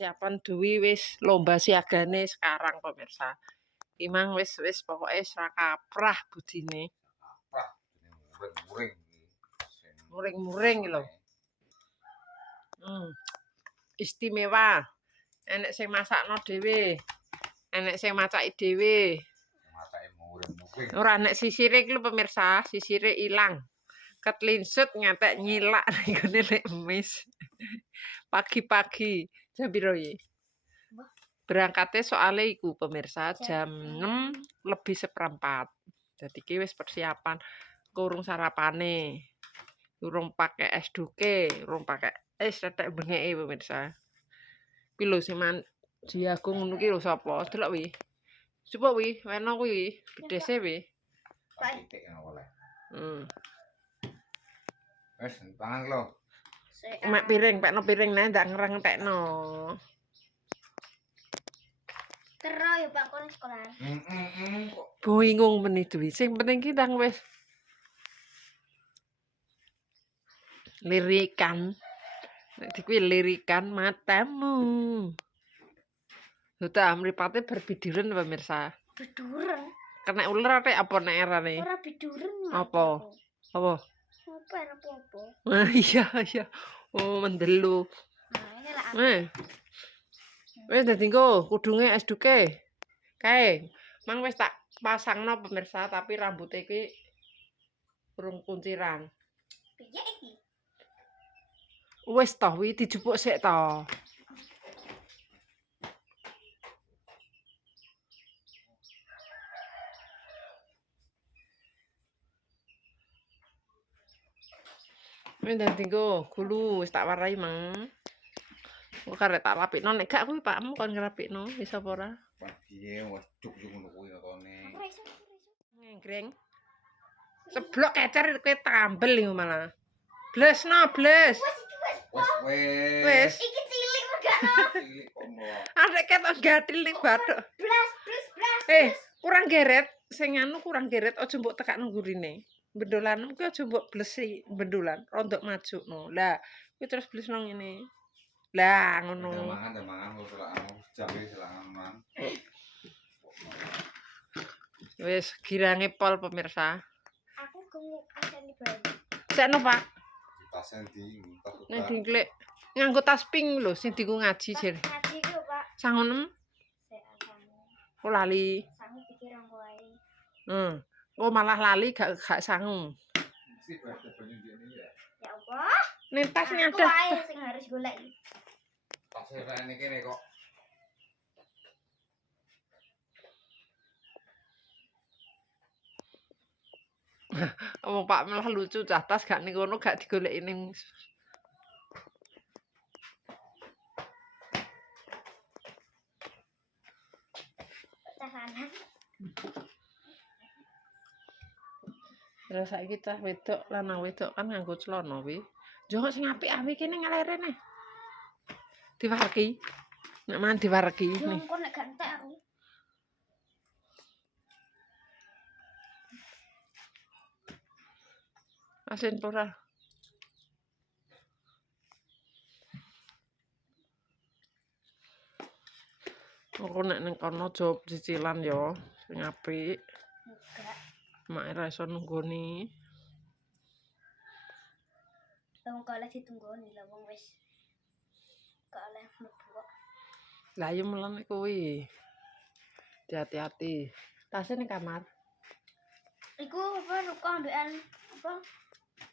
persiapan Dewi wis lomba siagane sekarang pemirsa. Imang wis pokoknya ora kaprah budine. Kaprah muring-muring iki. Muring-muring lho. Istimewa. Enek sing masakno dhewe. Enek sing macaki dhewe. Matake muring-muring. Ora enek sisire iki lho pemirsa, sisire ilang. Ketlinsut ngantek nyilak nggone lek emis. Pagi-pagi jam piro iki? Berangkatnya soalnya iku pemirsa jam 6:04. Jadi iki wis persiapan kurung sarapane. Urung pakai es duke, urung pakai es tetek bengeke pemirsa. Iki lho sing Jagung ngono ki lho sapa? Delok wi. Coba wi, weno kuwi, bedese wi. Titik ngono oleh. Wes tangan lho. Mek piring, pekno piring nek ndak ngrengtekno. Tero ya Pak kon sekolah. Bingung meneh Dwi. Sing penting ki ndang wis lirikan. Nek dikuwi lirikan matamu. Duta mripate berbiduran pemirsa. Biduren. Kena ular atik apa nek erane? Ora biduren. Apa? Apa? Apa apa? Iya. Oh, mendelu. Nah, ini lah. Wis dadi engko kudunge es duke. Kae. Mang wis tak pasangno pemirsa tapi rambute iki urung kunciran. Piye iki? Wis toh wi dijupuk sik toh. Wis dadi engko gulu wis tak warai mang. Kok karek tak rapikno nek gak kuwi pakmu kon ngrapikno wis apa ora? Piye wis juk-juk ngono kuwi ngene. Ora iso. Ngreng. Seblok kecer kowe tambel iku malah. Blesno, bles. Wis. Iki cilik regano. Cilik kok mlok. Arek ketok gatil ning bathuk. Blas. Kurang geret. Sing anu kurang geret aja mbok tekakno gurine. Bendolan kuwi aja mbok blesi bendolan, rondok majukno. Lah, kuwi terus blesno ngene. Lah, ngono. Mangan kok anu jame selangan. Wis girange pol pemirsa. Aku gemuk asane bae. Sekno, Pak. Tas endi? Nek dingklek nganggo tas pink lho sing dienggo ngaji jere. Ngaji iki lho, Pak. Sangonem Sik asane. kok lali. Sangu pikir aku wae. Kok malah lali gak sangu. Mesti bae banyu ndekne ya. Ya Allah. Ning tas Aku nyadah. wae sing harus golek. Tas rene kene kok. Wong Pak malah lucu cah tas gak ning kono gak digoleki ning Tahanan. Terus saiki cah wedok lanang wedok kan nganggo celana wi. Njok sing apik-apik kene ngalerene. Diwareki. Nek man diwareki Yo nih. engko nek gak entek aku. Asin ora. Engko nek ning kono job cicilan yo sing apik. Enggak. Mak ora iso nunggoni. Wong kalih ditunggoni lah wong wis gak oleh mlebu kok. Lah yo melane kuwi. Hati-hati. Tasnya ning kamar. Iku apa luka ambekan apa?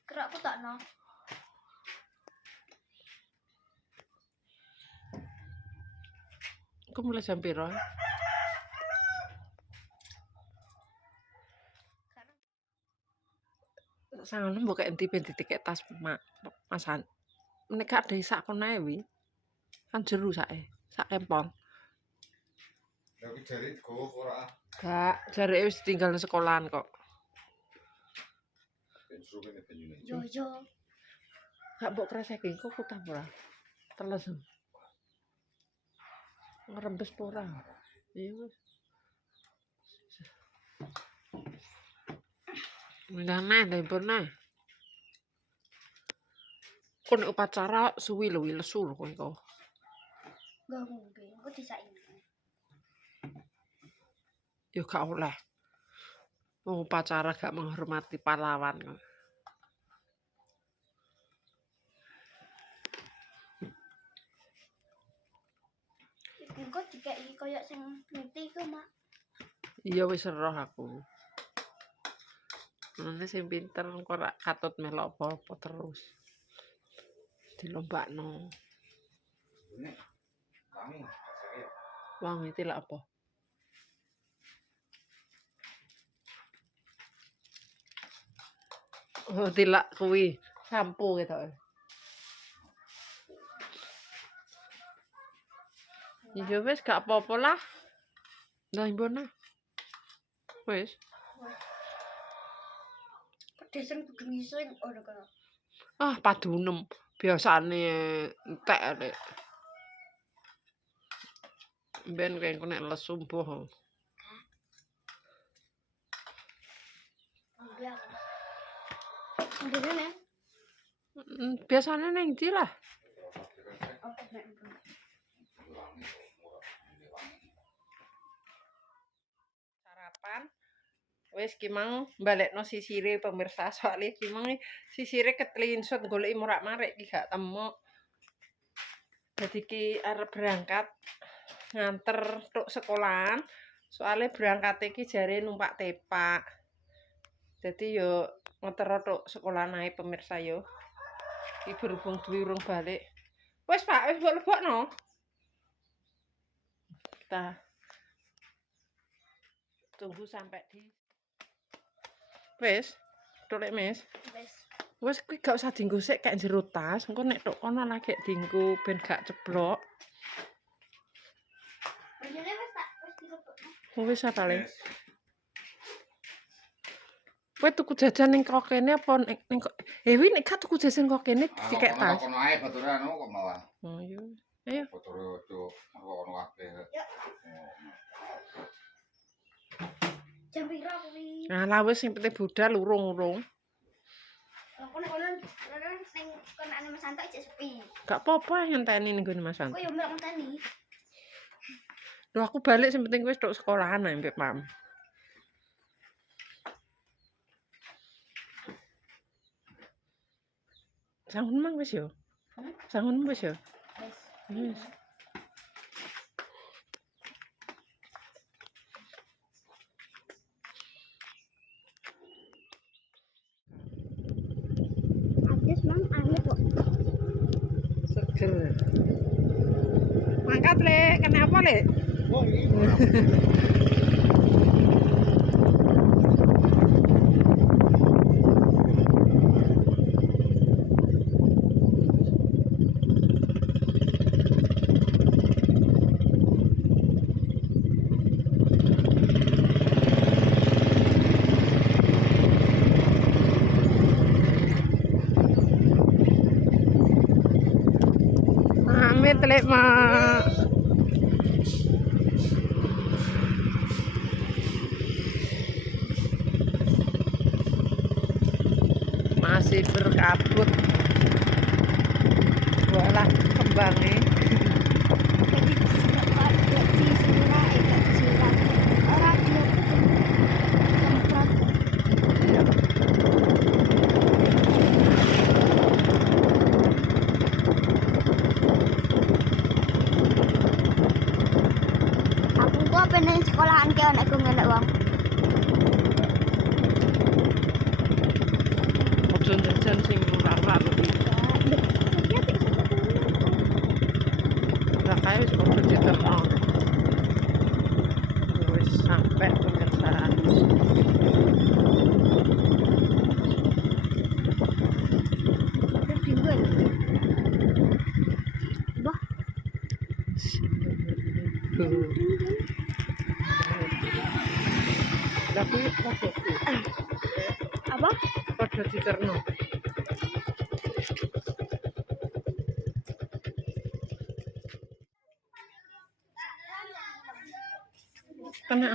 Kerakku takno. Iku mulai jam piro? Sangono mbok kek endi ben ditikek tas Masan. Nek gak ada sak kono ae wi. Kan jeru sake, sak empon. Lah iki jare digowo ora? Gak, jareke wis tinggal nang sekolahan kok. Ben suruh kene banyune. Yo. Gak mbok kreseki kok kutah ora. Teles. Ngrembes ora. Iya wis. Ndane ndempone. Kon upacara suwi lho lesu lho kowe kok. Gak ngombe, aku disaingi. Yo gak oleh. Wong upacara gak menghormati pahlawan. Engko dikeki koyo sing ngerti iku, Mak. Iya wis roh aku. Mane sing pinter engko ora katut melok apa-apa terus. Dilombakno. Ini wangi rasanya. Wong iki lak apa? Oh, tilak kuwi sampo gitu. Ya wis gak apa-apa lah. Lah mbona. Wis. Pedesen kudu ngising ora kaya. Ah, padunem. Biasane entek rek. Ben kayak kena lesu mbuh. Enggak. Ndene nek. Biasane ning ndi lah? Apa nek. Sarapan. Wis ki mang balekno sisire pemirsa soalnya ki mang sisire ketlinsut goleki morak-marik ki gak temu. Dadi ki arep berangkat nganter tuk sekolahan. Soalnya berangkat iki jare numpak tepak. Jadi yo ngetero tuk sekolahan ae pemirsa yo. Iki berhubung duwe urung balik. Wis Pak, wis mbok lebokno. Kita tunggu sampai di wis tolek mes. Wis. Wis kuwi gak usah dienggo sik kayak jero tas, engko nek tok kono lagi dienggo ben gak ceblok. Banyune wis tak wis dilebokno. Wis apa le? Kowe tuku jajan ning kok kene apa ning kok wi nek gak tuku jajan kok kene dikek tas. Kono ae bature anu kok malah. Oh iya. Ayo. Bature ojo kono kabeh. Jam pira kuwi? Nah, wis sing penting budal urung-urung. Aku nek kono sing konane Mas Santo cek sepi. Gak apa-apa ngenteni ning gone Mas Aku yo mbek ngenteni. Loh aku balik sing penting wis tok sekolahan ae mbek Pam. Sangun mang wis yo. Sangun wis yo. Wis. Wis. Adus mang anget kok. Seger. Mangkat le, kenapa le? Oh iya. Amit le mak. Masih berkabut. Walah kembangnya. Aku kok pengen sekolahan ke anakku ngelak wong. Ojo jajan sing murah-murah kuwi. Lah kae wis padha diterno. Wis sampai pemirsa. Bah, Lah kuwi padha apa? padha diterno. Kena.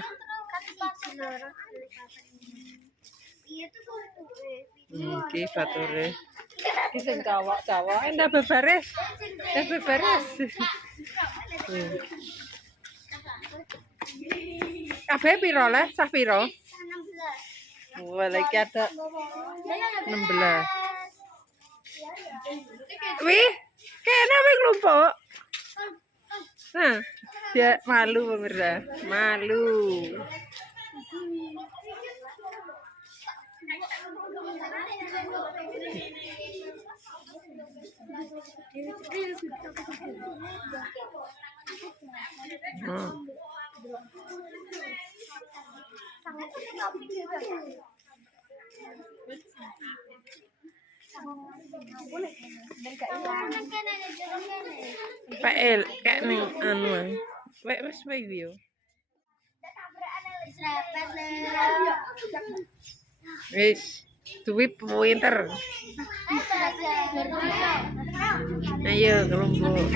Iya tuh kumpul. Iki bature. Iki sing cawak-cawak ndak beberes. Ndak beberes. Kabeh piro le? Sah piro? 16. Wah, lagi ada 16. Wih, kayaknya wih kelompok. Nah, dia malu pemirsa, malu. PL kayak ning anu ae. Wis yo. Wis, duwe pinter. Ayo kelompok.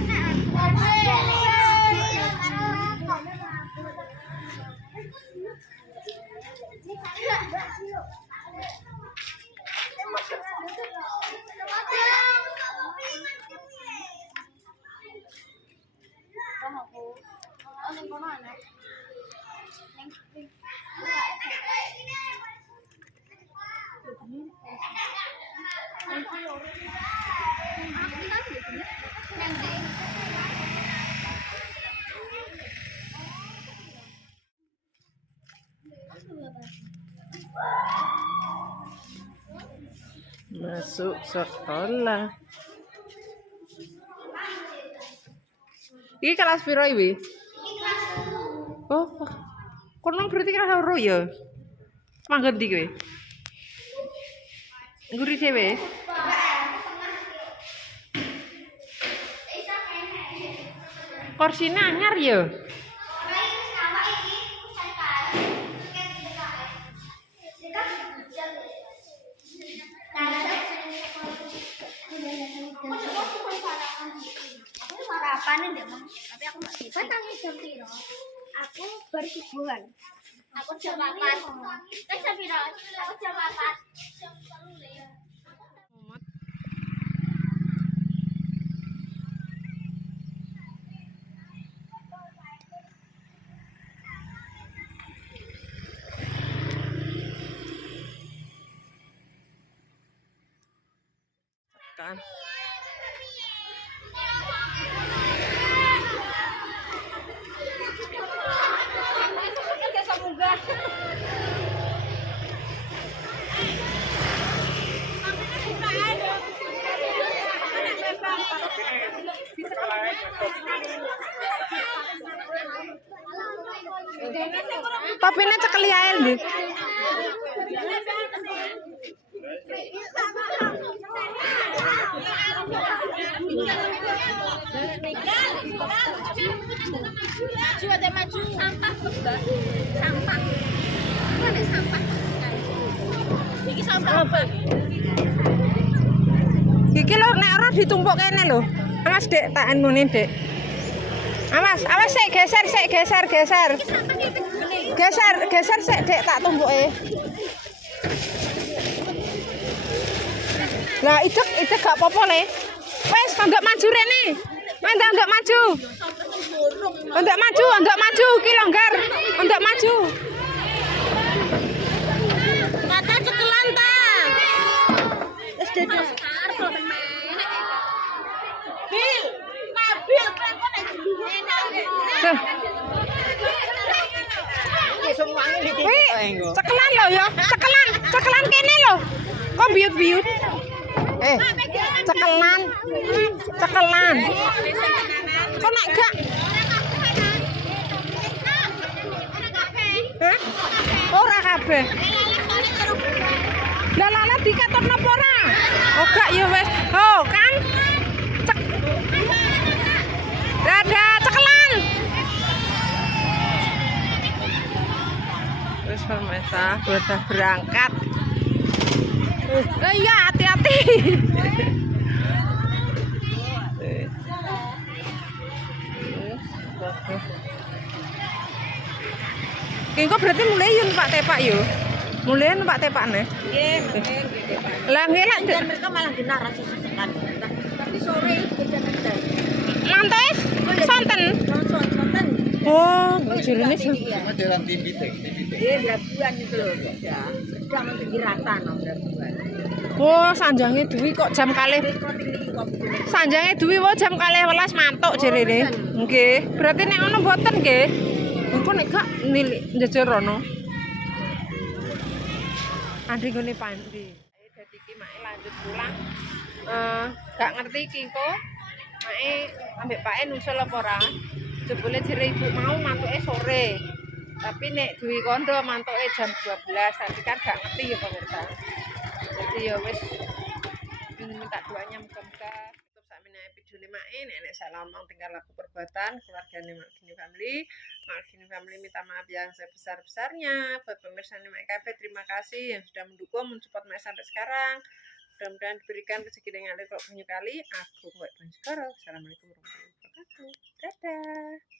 Masuk sekolah. Iki kelas piro iki? Oh, kono berarti kelas loro ya? Manggon ndi kowe? Nguri dhewe? Korsine anyar ya? Tapi aku nggak bisa. Jam piro? Aku baru subuhan. Aku jam 4. Jam piro? Aku jam 4. Jam 3 ya. Kan. Topine cekeli ae lho. Maju ada maju sampah sampah mana sampah iki sampah apa Iki lho nek ora ditumpuk kene lho. Awas Dek, tak anune Dek. Awas sik geser. Geser sik Dek, tak tumpuke. Lah idek gak apa-apa le. Wes nggak maju rene. Nggak maju. Nggak maju ki longgar. Nggak maju. Kata cekelan ta. Wis dede. Bil, nabil kan kok nek enak. Cekelan lho ya, cekelan kene lho. Kok biut-biut. Cekelan. Kok nek gak? Hah? Ora kabeh. Lah lalat dikatokno apa ora? Oh gak ya wis. Oh, kan? Dadah, cekelan. Terus pemirsa udah berangkat. Iya, hati-hati. Engko berarti mulai yun Pak Tepak yo. Mulai Pak Tepakne. Nggih, nggih. Lah nggih lak mereka malah dinar rasa sesekan. Tapi sore beda-beda. Mantes. Sonten. Oh, jarene Cuma jalan tipitik. Belabuhan itu loh, ya. Sedang tinggi rata no belabuhan. Oh, sanjange duwi kok jam kalih. Sanjange duwi wae jam 12 mantuk jarene. Nggih. Berarti nek ngono mboten nggih. Engko nek gak nilik njejer rono. Andi gone pandi. Dadi iki make lanjut pulang. Gak ngerti iki engko make ambek pake nusul apa ora. Jebule jere ibu mau mantuke sore. Tapi nek duwi kondo mantuke jam 12, tapi kan gak ngerti ya pemirsa. Jadi ya wis minta doanya muga-muga tutup sakmene videone make nek salah omong tingkah laku perbuatan keluargane Margini Family minta maaf yang sebesar-besarnya. Buat pemirsa Mak KB terima kasih yang sudah mendukung mensupport Mak sampai sekarang. Mudah-mudahan diberikan rezeki dengan alir kok banyak kali. Aku Mbak Banjukaro. Assalamualaikum warahmatullahi wabarakatuh. Dadah.